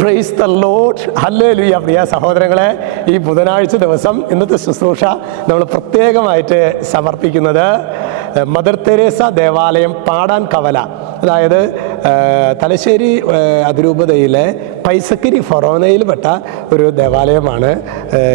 Praise the Lord. Hallelujah. പ്രിയ സഹോദരങ്ങളെ, ഈ ബുധനാഴ്ച ദിവസം ഇന്നത്തെ ശുശ്രൂഷ നമ്മൾ പ്രത്യേകമായിട്ട് സമർപ്പിക്കുന്നത് മദർ തെരേസ ദേവാലയം പാടാൻ കവല, അതായത് തലശ്ശേരി അതിരൂപതയിലെ പൈസക്കരി ഫൊറോനയിൽ പെട്ട ഒരു ദേവാലയമാണ്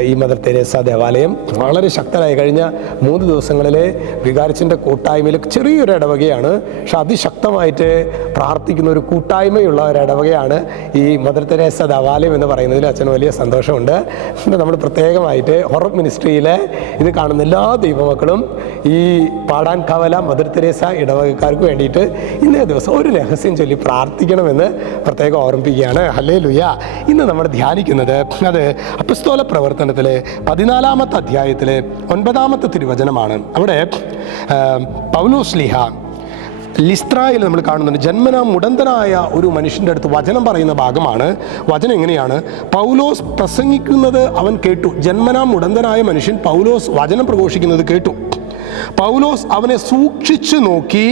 ഈ മദർ തെരേസ ദേവാലയം. വളരെ ശക്തരായി കഴിഞ്ഞ 3 ദിവസങ്ങളിലെ വികാരിച്ചിൻ്റെ കൂട്ടായ്മയിൽ ചെറിയൊരു ഇടവകയാണ്, പക്ഷെ അതിശക്തമായിട്ട് പ്രാർത്ഥിക്കുന്ന ഒരു കൂട്ടായ്മയുള്ള ഒരു ഇടവകയാണ് ഈ മദർ തെരേസ ദേവാലയം എന്ന് പറയുന്നതിൽ അച്ഛന് വലിയ സന്തോഷമുണ്ട്. നമ്മൾ പ്രത്യേകമായിട്ട് ഹൊറബ് മിനിസ്ട്രിയിലെ ഇത് കാണുന്ന എല്ലാ ദൈവമക്കളും ഈ പാടാൻ കവല മദർ തെരേസ ഇടവകക്കാർക്ക് വേണ്ടിയിട്ട് ഇന്നേ ദിവസം ഒരു രഹസ്യം ചൊല്ലി പ്രാർത്ഥിക്കണമെന്ന് പ്രത്യേകം ഓർമ്മിപ്പിക്കുകയാണ്. ഹല്ലേലൂയ. ഇന്ന് നമ്മൾ ധ്യാനിക്കുന്നത് അത് അപ്പസ്തോല പ്രവർത്തനത്തിലെ 14-ാമത്തെ അധ്യായത്തിലെ 9-ാമത്തെ തിരുവചനമാണ്. അവിടെ പൗലോസ് ലീഹ ലിസ്ത്രായിൽ നമ്മൾ കാണുന്നുണ്ട്. ജന്മനാ മുടന്തനായ ഒരു മനുഷ്യൻ്റെ അടുത്ത് വചനം പറയുന്ന ഭാഗമാണ്. വചനം എങ്ങനെയാണ്? പൗലോസ് പ്രസംഗിക്കുന്നത് അവൻ കേട്ടു. ജന്മനാ മുടന്തനായ മനുഷ്യൻ പൗലോസ് വചനം പ്രഘോഷിക്കുന്നത് കേട്ടു. പൗലോസ് അവനെ സൂക്ഷിച്ചു നോക്കി.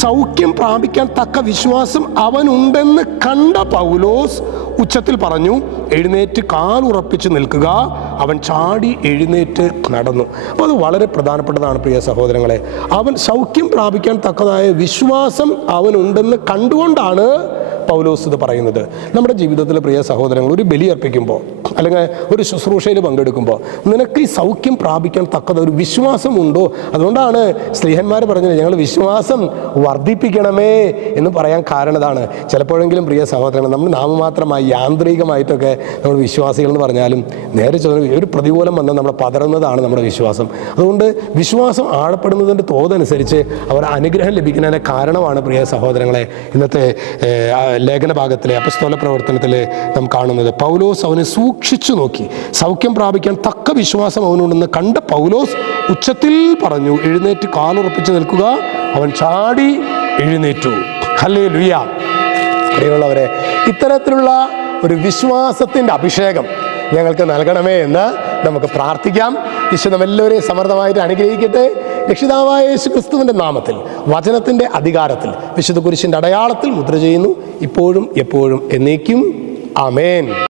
സൗഖ്യം പ്രാപിക്കാൻ തക്ക വിശ്വാസം അവനുണ്ടെന്ന് കണ്ട പൗലോസ് ഉച്ചത്തിൽ പറഞ്ഞു, എഴുന്നേറ്റ് കാലുറപ്പിച്ച് നിൽക്കുക. അവൻ ചാടി എഴുന്നേറ്റ് നടന്നു. അപ്പോൾ അത് വളരെ പ്രധാനപ്പെട്ടതാണ് പ്രിയ സഹോദരങ്ങളെ. അവൻ സൗഖ്യം പ്രാപിക്കാൻ തക്കതായ വിശ്വാസം അവനുണ്ടെന്ന് കണ്ടുകൊണ്ടാണ് പൗലോസ് ഇത് പറയുന്നത്. നമ്മുടെ ജീവിതത്തിൽ പ്രിയ സഹോദരങ്ങൾ, ഒരു ബലി അർപ്പിക്കുമ്പോൾ അല്ലെങ്കിൽ ഒരു ശുശ്രൂഷയിൽ പങ്കെടുക്കുമ്പോൾ നിനക്ക് ഈ സൗഖ്യം പ്രാപിക്കാൻ തക്കത ഒരു വിശ്വാസം ഉണ്ടോ? അതുകൊണ്ടാണ് സ്ത്രീഹന്മാർ പറഞ്ഞത് ഞങ്ങൾ വിശ്വാസം വർദ്ധിപ്പിക്കണമേ എന്ന് പറയാൻ കാരണം ഇതാണ്. ചിലപ്പോഴെങ്കിലും പ്രിയ സഹോദരങ്ങൾ, നമ്മൾ നാമമാത്രമായി യാന്ത്രികമായിട്ടൊക്കെ നമ്മൾ വിശ്വാസികൾ എന്ന് പറഞ്ഞാലും നേരെ ഒരു പ്രതികൂലം വന്നാൽ നമ്മൾ പതറുന്നതാണ് നമ്മുടെ വിശ്വാസം. അതുകൊണ്ട് വിശ്വാസം ആഴപ്പെടുന്നതിൻ്റെ തോതനുസരിച്ച് അവർ അനുഗ്രഹം ലഭിക്കുന്നതിൻ്റെ കാരണമാണ് പ്രിയ സഹോദരങ്ങളെ ഇന്നത്തെ ലേഖന ഭാഗത്തിലെ അപ്പസ്തോല പ്രവർത്തനത്തിൽ നാം കാണുന്നത്. പൗലോസ് അവനെ സൂക്ഷിച്ചു നോക്കി. സൗഖ്യം പ്രാപിക്കാൻ തക്ക വിശ്വാസം അവനുണ്ടെന്ന് കണ്ട പൗലോസ് ഉച്ചത്തിൽ പറഞ്ഞു, എഴുന്നേറ്റ് കാലുറപ്പിച്ച് നിൽക്കുക. അവൻ ചാടി എഴുന്നേറ്റു. ഹല്ലേലൂയ. പ്രിയമുള്ളവരെ, ഇത്തരത്തിലുള്ള ഒരു വിശ്വാസത്തിൻ്റെ അഭിഷേകം ഞങ്ങൾക്ക് നൽകണമേ എന്ന് നമുക്ക് പ്രാർത്ഥിക്കാം. ഈശോ നമ്മെല്ലാവരെയും സമൃദ്ധമായിട്ട് അനുഗ്രഹിക്കട്ടെ. രക്ഷിതാവായ യേശു ക്രിസ്തുവിൻ്റെ നാമത്തിൽ വചനത്തിൻ്റെ അധികാരത്തിൽ വിശുദ്ധ കുരിശിൻ്റെ അടയാളത്തിൽ മുദ്ര ചെയ്യുന്നു, ഇപ്പോഴും എപ്പോഴും എന്നേക്കും. ആമേൻ.